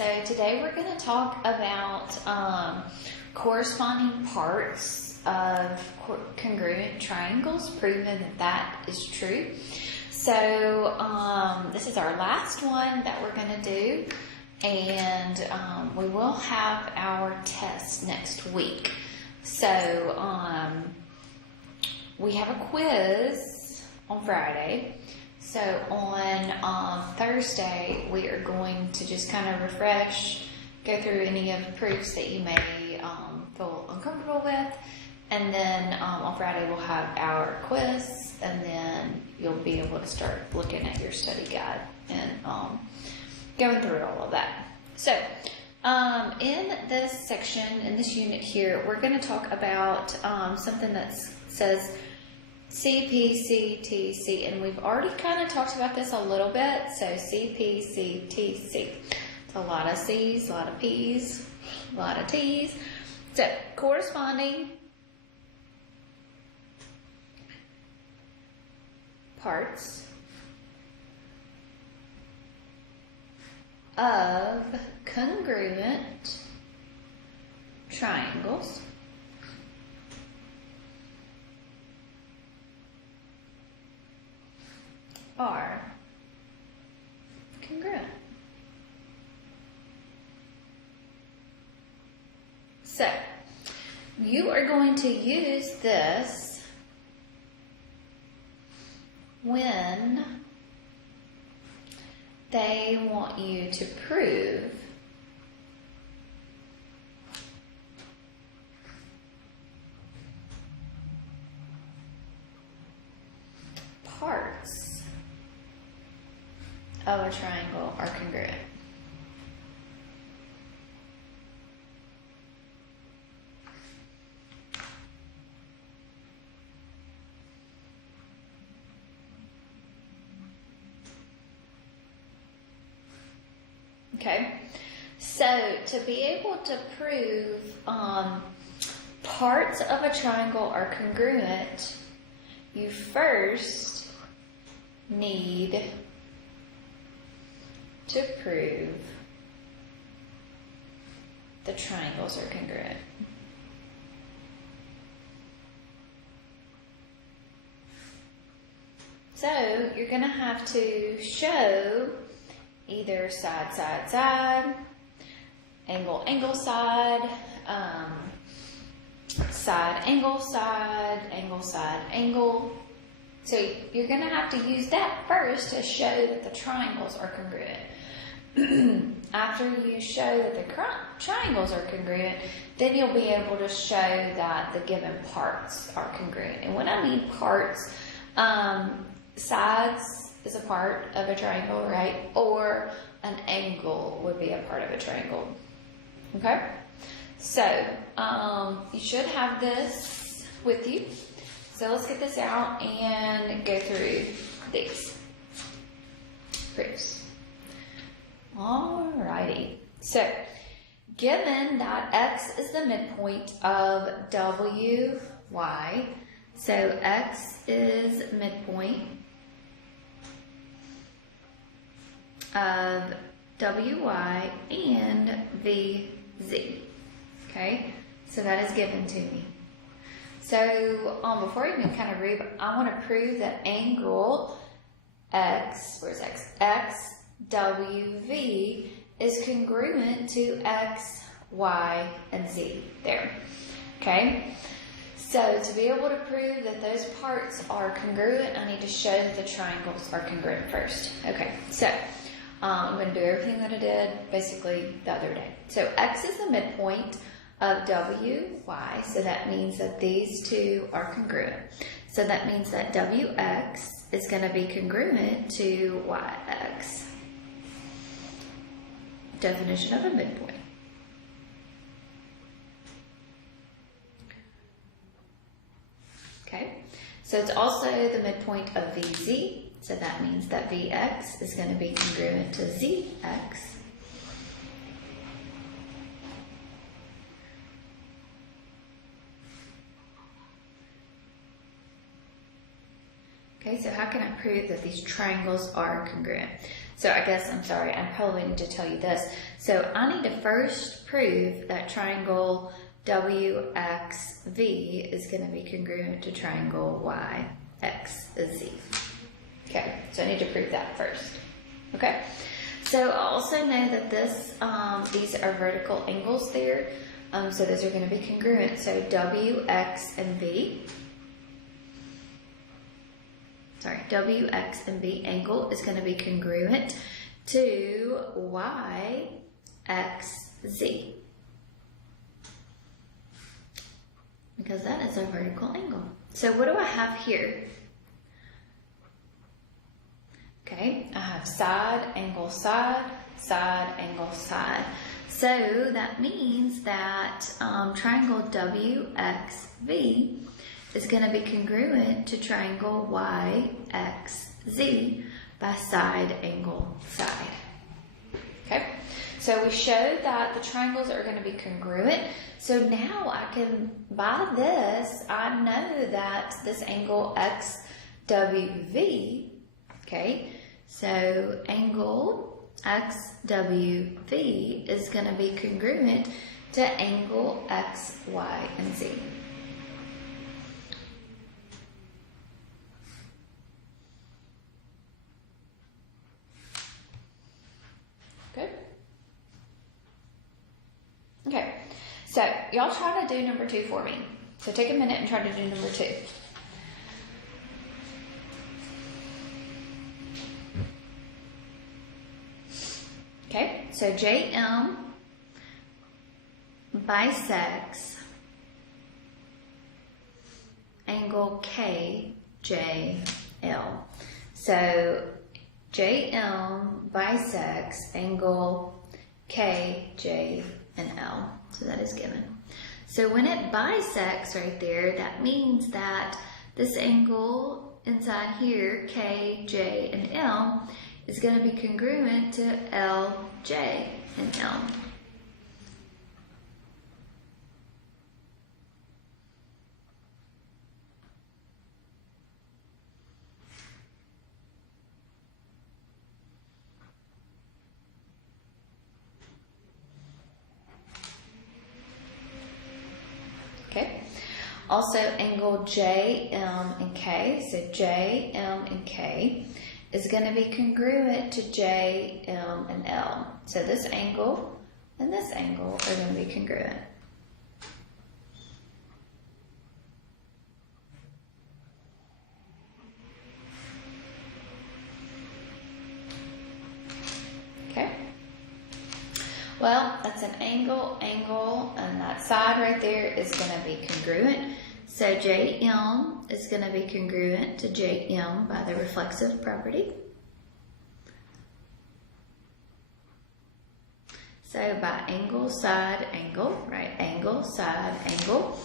So today we're going to talk about corresponding parts of congruent triangles, proving that that is true. So this is our last one that we're going to do, and we will have our test next week. So we have a quiz on Friday. So on Thursday, we are going to just kind of refresh, go through any of the proofs that you may feel uncomfortable with. And then on Friday, we'll have our quiz, and then you'll be able to start looking at your study guide and going through all of that. So in this section, in this unit here, we're going to talk about something that says Cpctc, and we've already kind of talked about this a little bit. So Cpctc, it's a lot of C's, a lot of P's, a lot of T's. So corresponding parts of congruent triangles are congruent. So you are going to use this when they want you to prove parts of a triangle are congruent. Okay, so to be able to prove parts of a triangle are congruent, you first need to prove the triangles are congruent. So you're going to have to show either side, side, side, angle, angle, side, side, angle, side, angle, side, angle. So you're going to have to use that first to show that the triangles are congruent. After you show that the triangles are congruent, then you'll be able to show that the given parts are congruent. And when I mean parts, sides is a part of a triangle, right? Or an angle would be a part of a triangle. Okay? So you should have this with you. So let's get this out and go through these proofs. Alrighty. So given that x is the midpoint of w, y, so x is midpoint of wy and vz. Okay, so that is given to me. So before I even kind of read, I want to prove that angle x, where's x? XWV is congruent to x, y, and z. There. Okay? So to be able to prove that those parts are congruent, I need to show that the triangles are congruent first. Okay, so I'm going to do everything that I did basically the other day. So x is the midpoint of w, y, so that means that these two are congruent. So that means that wx is going to be congruent to yx. Definition of a midpoint. Okay, so it's also the midpoint of vz, so that means that vx is going to be congruent to zx. Okay, so how can I prove that these triangles are congruent? So I guess, I'm sorry, I probably need to tell you this. So I need to first prove that triangle WXV is going to be congruent to triangle YXZ. Okay, so I need to prove that first. Okay, so I also know that these are vertical angles there, so those are going to be congruent. So WX and V angle is going to be congruent to YXZ, because that is a vertical angle. So what do I have here? Okay, I have side, angle, side, side, angle, side. So that means that triangle WXV is going to be congruent to triangle YXZ by side, angle, side. Okay, so we showed that the triangles are going to be congruent. So now I can, by this, I know that this angle XWV, okay, so angle XWV is going to be congruent to angle X, Y, and Z. Good? Okay, so y'all try to do number 2 for me. So take a minute and try to do number 2. Okay, so JM bisects angle KJL. So JM bisects angle K, J, and L. So that is given. So when it bisects right there, that means that this angle inside here, K, J, and L, is going to be congruent to L, J, and L. Okay. Also, angle J, M, and K. So J, M, and K is going to be congruent to J, M, and L. So this angle and this angle are going to be congruent. Okay. Well, that's an angle, and that side right there is going to be congruent. So JM is going to be congruent to JM by the reflexive property. So by angle, side, angle, right? Angle, side, angle.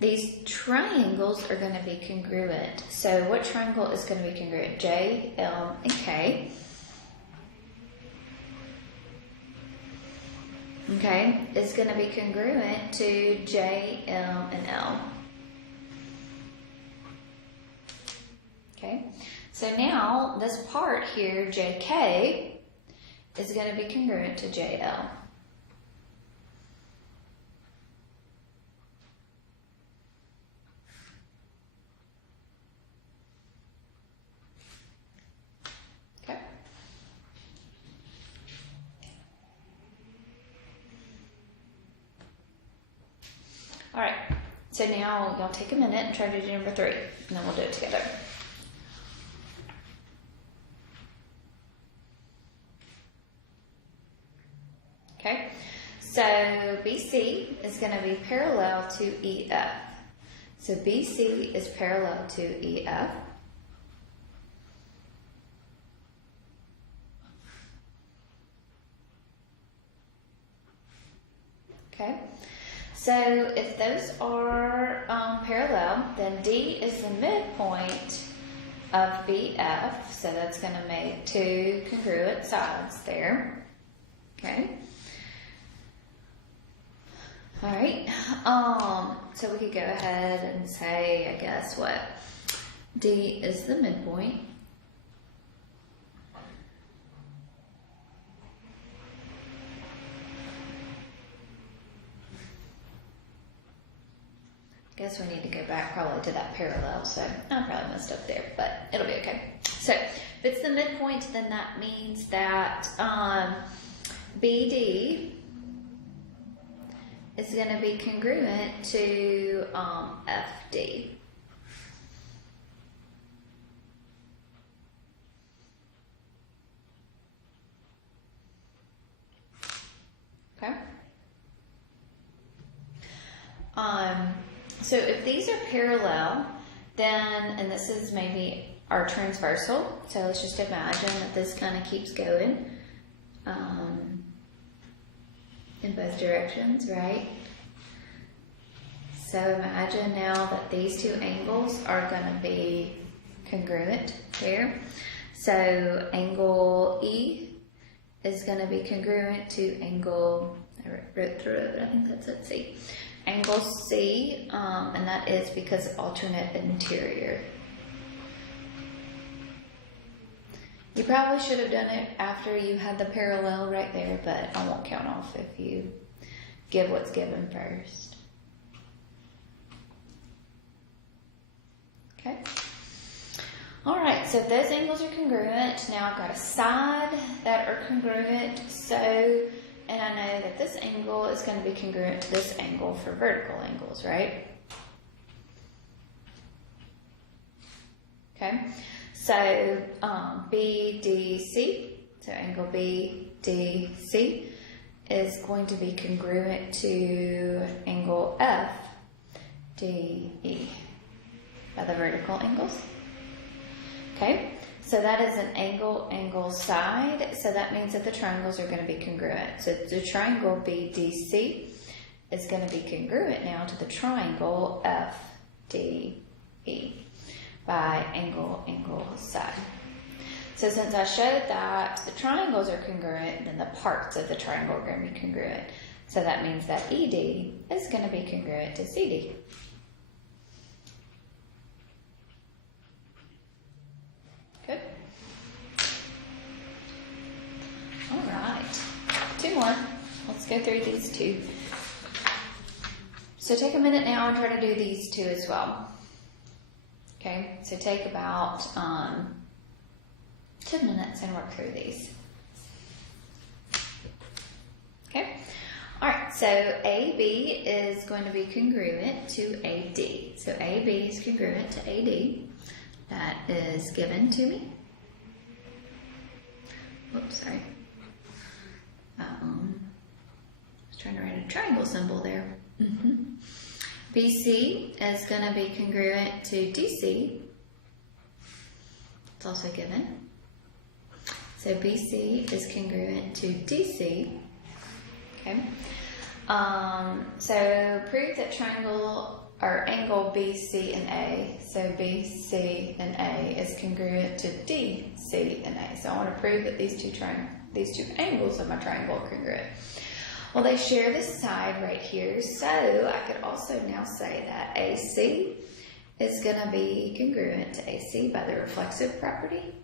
These triangles are going to be congruent. So what triangle is going to be congruent? J, M, and K. Okay, is going to be congruent to J, M, and L. Okay, so now this part here, JK, is going to be congruent to JL. Okay. All right, so now y'all take a minute and try to do number 3, and then we'll do it together. Okay, so BC is going to be parallel to EF. So BC is parallel to EF. Okay, so if those are parallel, then D is the midpoint of BF. So that's going to make 2 congruent sides there. Okay. All right, so we could go ahead and say, I guess, what? D is the midpoint Guess we need to go back probably to that parallel, so I probably messed up there, but it'll be okay. So if it's the midpoint, then that means that BD is going to be congruent to FD. Okay. So if these are parallel, then, and this is maybe our transversal, so let's just imagine that this kind of keeps going in both directions, right? So imagine now that these two angles are going to be congruent here. So angle E is going to be congruent to angle, I wrote through it, but I think that's at C. Angle C, and that is because of alternate interior. You probably should have done it after you had the parallel right there, but I won't count off if you give what's given first. Okay. All right, so if those angles are congruent, now I've got a side that are congruent, so, and I know that this angle is going to be congruent to this angle for vertical angles, right? Okay, so BDC, so angle BDC is going to be congruent to angle FDE by the vertical angles. Okay, so that is an angle side, so that means that the triangles are going to be congruent. So the triangle BDC is going to be congruent now to the triangle FDE by angle side. So since I showed that the triangles are congruent, then the parts of the triangle are going to be congruent. So that means that ED is going to be congruent to CD. Good. All right. Two more. Let's go through these two. So take a minute now and try to do these two as well. Okay, so take about 2 minutes and work through these. Okay, all right, so AB is going to be congruent to AD. So AB is congruent to AD. That is given to me. Whoops, sorry. I was trying to write a triangle symbol there. BC is going to be congruent to DC. It's also given. So BC is congruent to DC. Okay. So prove that triangle or angle BC and A. So BC and A is congruent to DC and A. So I want to prove that these two angles of my triangle are congruent. Well, they share this side right here, so I could also now say that AC is going to be congruent to AC by the reflexive property.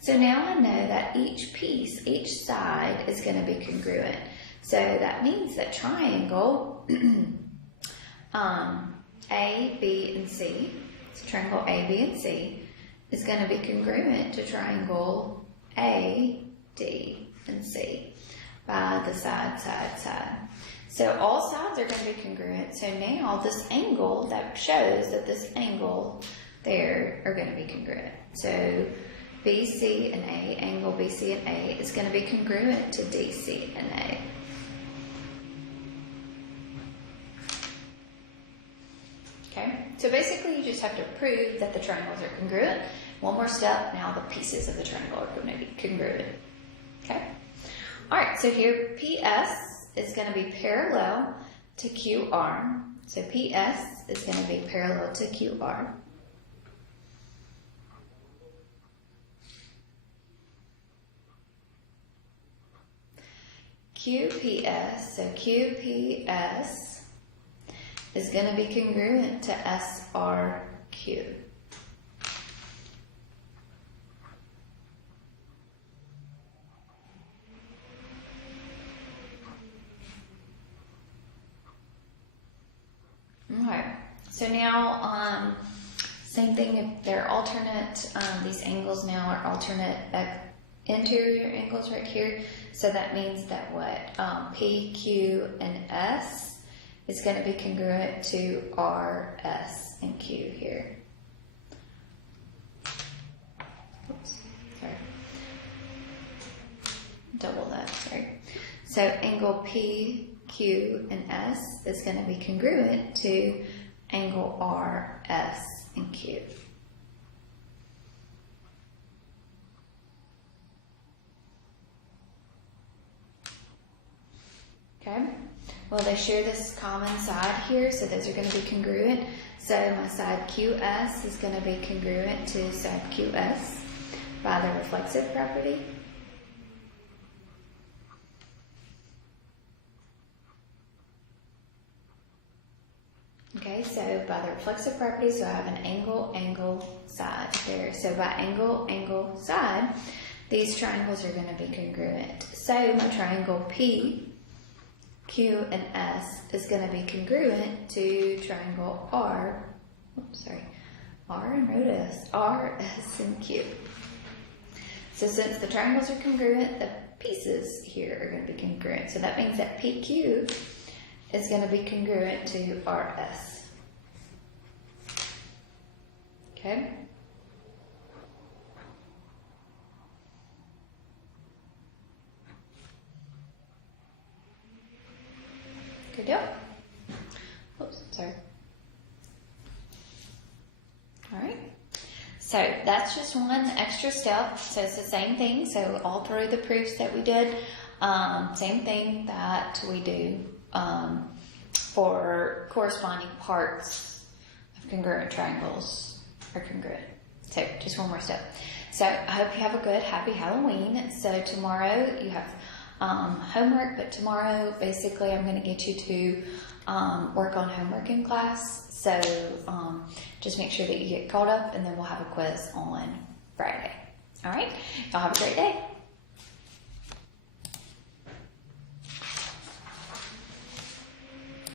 So now I know that each piece, each side is going to be congruent. So that means that triangle A, B, and C, so triangle A, B, and C, is going to be congruent to triangle A, D, and C by the side. So all sides are going to be congruent. So now this angle that shows that this angle there are going to be congruent. So BC and A, angle BC and A is going to be congruent to DC and A. Okay, so basically you just have to prove that the triangles are congruent. One more step, now the pieces of the triangle are going to be congruent. Okay, all right, so here PS is going to be parallel to QR. So PS is going to be parallel to QR. QPS, so QPS is going to be congruent to SRQ. Okay, So now, same thing, if they're alternate, these angles now are alternate interior angles right here. So that means that what P, Q, and S is going to be congruent to R, S, and Q here. Oops, sorry. Double that, sorry. So angle P, Q, and S is going to be congruent to angle R, S, and Q. Okay, well, they share this common side here, so those are going to be congruent. So my side QS is going to be congruent to side QS by the reflexive property. Okay, so by the reflexive property, so I have an angle side there. So by angle side, these triangles are going to be congruent. So my triangle P, Q, and S is going to be congruent to triangle R, R and wrote S, R, S, and Q. So since the triangles are congruent, the pieces here are going to be congruent. So that means that PQ is going to be congruent to RS. Okay? Good deal. Oops, sorry. All right. So that's just one extra step. So it's the same thing. So all through the proofs that we did, same thing that we do for corresponding parts of congruent triangles are congruent. So just one more step. So I hope you have a good, happy Halloween. So tomorrow you have homework, but tomorrow basically I'm going to get you to work on homework in class. So just make sure that you get caught up, and then we'll have a quiz on Friday. All right? Y'all have a great day.